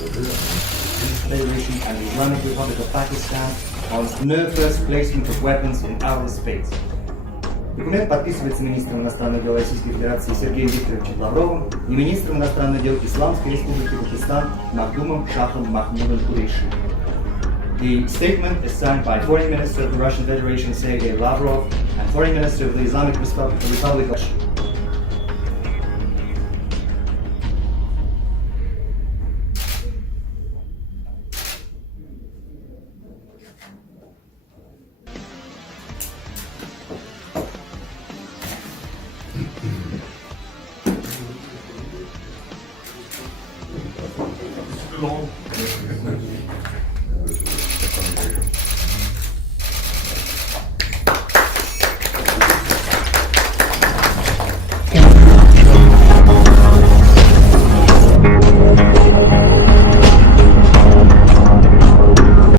Federation and the Islamic Republic of Pakistan on nervous placement of weapons in our space. Документ подписывается министром иностранных дел Российской Федерации Сергеем Викторовичем Лавровым и министром иностранных дел Исламской Республики Пакистан Махдумом Шахом Махмудом قریشی. The statement is signed by Foreign Minister of the Russian Federation Sergei Lavrov and Foreign Minister of the Islamic Republic of Russia. long.